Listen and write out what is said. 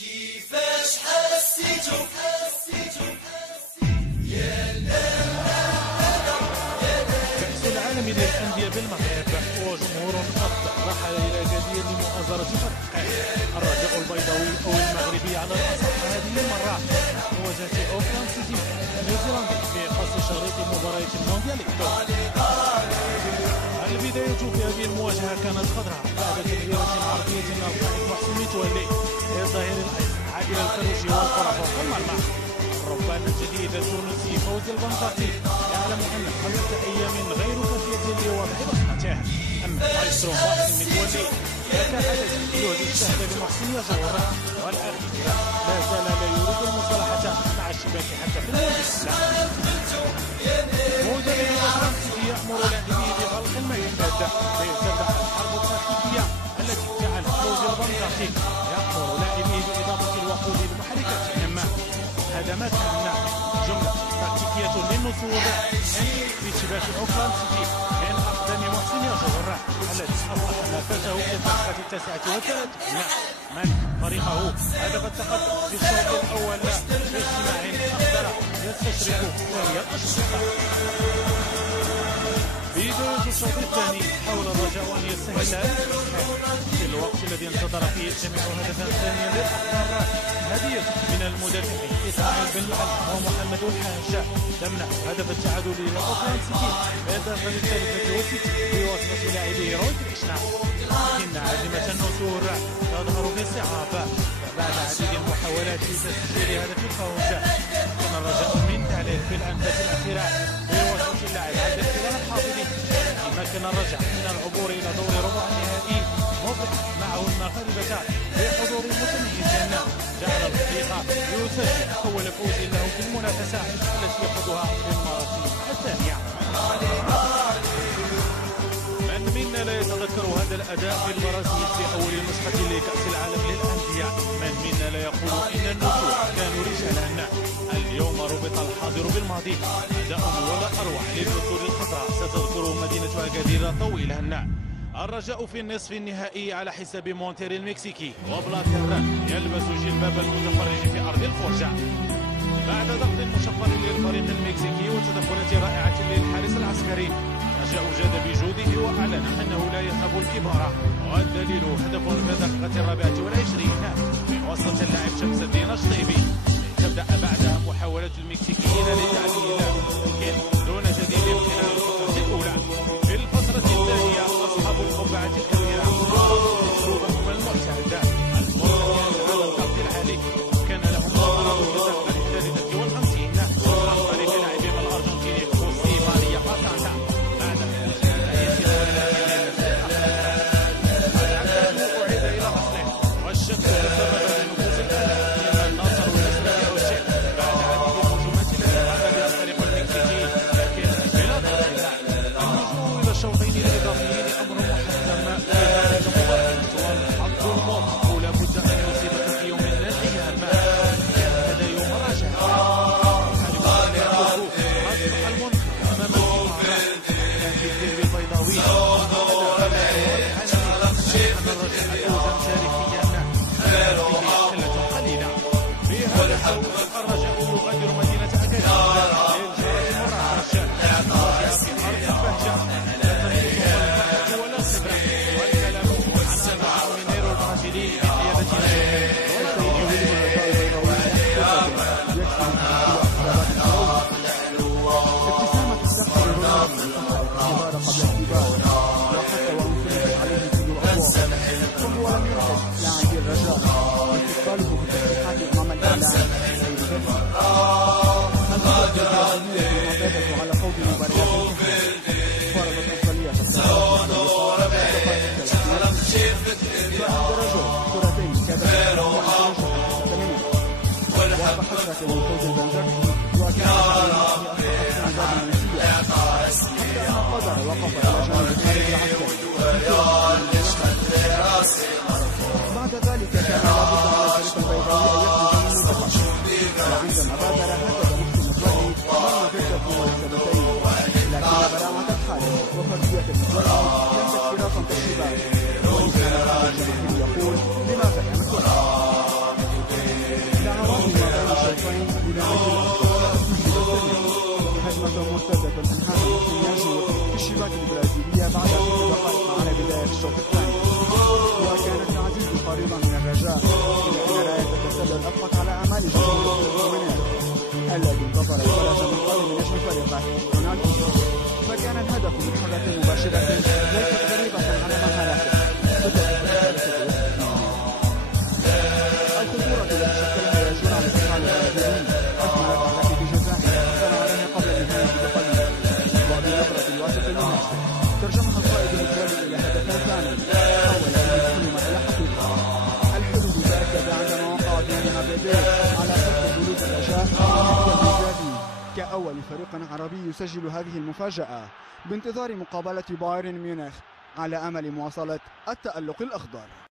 كيفاش حسيتو كأس العالم للأندية بالمغرب وجمهور قد رحل إلى أكادير لمؤازرة فريقه الرجاء البيضاوي أو المغربي على الأصح. هذه المرة مواجهة أوكلاند سيتي نيوزيلندا في فصل شريط مباريات المونديال. البداية في هذه المواجهة كانت خضراء بعد تدبيرة عرضية من القائد محسن متولي للظهير الأيسر عادل الفروشي والكرة فوق المرمى. الربان الجديد التونسي فوزي البنطاطي يعلم أن 5 أيام غير كافية لوضع بصمته. أما مايسترو محسن متولي فكانت جهد الشهد لمحسن يجور والأخير لا زال لا يريد المصالحة مع الشباك حتى في المواجهة. مدرب أوكلاند سيتي يأمر لاعبيه بغلق الميدان ليتبع الحرب التكتيكية التي جعل فوزي البنطاطي يأمر لاعبيه بإضافة الوقود لمحركاتهم. هذا ما كان جملة تكتيكية للنصوص في شباك أوكلاند سيتي من أقدام محسن يجور الذي أصبح نافذه في الدقيقة 39 من فريقه هدف التقدم في الشوط الأول باجتماع أخضر يستشرف ثاني الأشواط. بداية الشوط الثاني حاول الرجاء أن يستهل في الوقت الذي انتظر فيه الجميع هدفا ثانيا للأخضر. هدية من المدافعين إسماعيل بن العلي ومحمد الحاج تمنع هدف التعادل لأوكلاند سيتي إضافة لل63 بواسطة لاعبي روي كريشنا. لكن عزيمة النسور تظهر في الصعاب بعد عديد المحاولات لتسجيل هدف الفوز. كان الرجاء من تعليق في الأنفاس الأخيرة بواسطة اللاعب عبد الكريم الحافظي يمكن الرجاء من العبور إلى دور ربع النهائي مضيف معه المغاربة بحضور متميز جعل الفريق يسجل أول فوز له في المنافسة التي يخوضها للمرة الثانية. من منا لا يتذكر هذا الأداء في البرازيل في أول نسخة لكأس العالم للأندية؟ من منا لا يقول إن النسور كانوا رجالا؟ اليوم ربط الحاضر بالماضي. أداء ولا أروع للنسور الخضراء ستذكر مدينة أكادير طويلا. الرجاء في النصف النهائي على حساب مونتيري المكسيكي وبلاتر يلبس جلباب المتفرج في أرض الفرجة بعد ضغط مشفر للفريق المكسيكي وتدخلات رائعة للحارس العسكري. الرجاء جاد بجوده وأعلن أنه لا يهاب الكبار والدليل هدف في الدقيقة 24 بواسطة اللاعب شمس الدين الشطيبي. تبدأ بعدها محاولة المكسيكيين للتعديل لكن دون جديد خلال الفترة الأولى. في الفترة الثانية أصحاب القبعة الكبيرة أسلوبهم المعتاد المرتد على الضغط العالي كان لهم أمراض في الدقيقة 53 عن طريق لاعبهم الأرجنتيني خوسي ماريا باتاتا بعد أعيد إلى أصله والشك تسبب لنفوذ الأهداف الناصر والأسباب والشك بعد عديد الهجومات التي قام بها الفريق المكسيكي لكن بلا تأثير. الرجوع إلى الشوطين الإضافيين أمر محتم في هذه المباراة والحظ الموت ولا بد أن يصيبك في يوم من الأيام. هذا يوم الرجاء أصبح المنطقة أمام الكبار في الديربي البيضاوي الرجاء يغادر مدينة أكادير للجولة مراكش في أرض البهجة ولا خبرة والكلام عن مينيرو البرازيلي على خوض مباريات فرضت أفضلية كرتين وبحسرة من فوز البنجر وكان قدر وقف إلى جانب الخارج العسكري. بعد ذلك كان لابد على الفريق البيضاوي أن يخرج من المنتخب وعندما بادر هكذا محسن مطلعي مرة بالسبتين لكن براعة الحارس وفردية المطلعي كانت اختراقا تشريبات ولكن الجماهير يقول لماذا كانت الشوط الثاني. وكان التعزيز قريبا من الرجاء، إلا أن لا يتكتل الأفق على أمال جمهور الذي انتظر الفرج من قبل نجم فريقه رونالدو. فكان الهدف من حرة مباشرة ليست غريبة على مهاراته. الخطورة التي شكلها يجور على اتحاد اللاعبين أكملت على ركلة جزاء كان عليها قبل النهاية بقليل، وبنظرة الواسط المناسب ترجمها القائد المتولي إلى هدفين ثاني حول الهجوم إلى حقيقة. الحلول تأكد عندما وقع ديانا بيديه على خط بلوغ الرجاء كأول فريق عربي يسجل هذه المفاجأة، بانتظار مقابلة بايرن ميونخ على أمل مواصلة التألق الأخضر.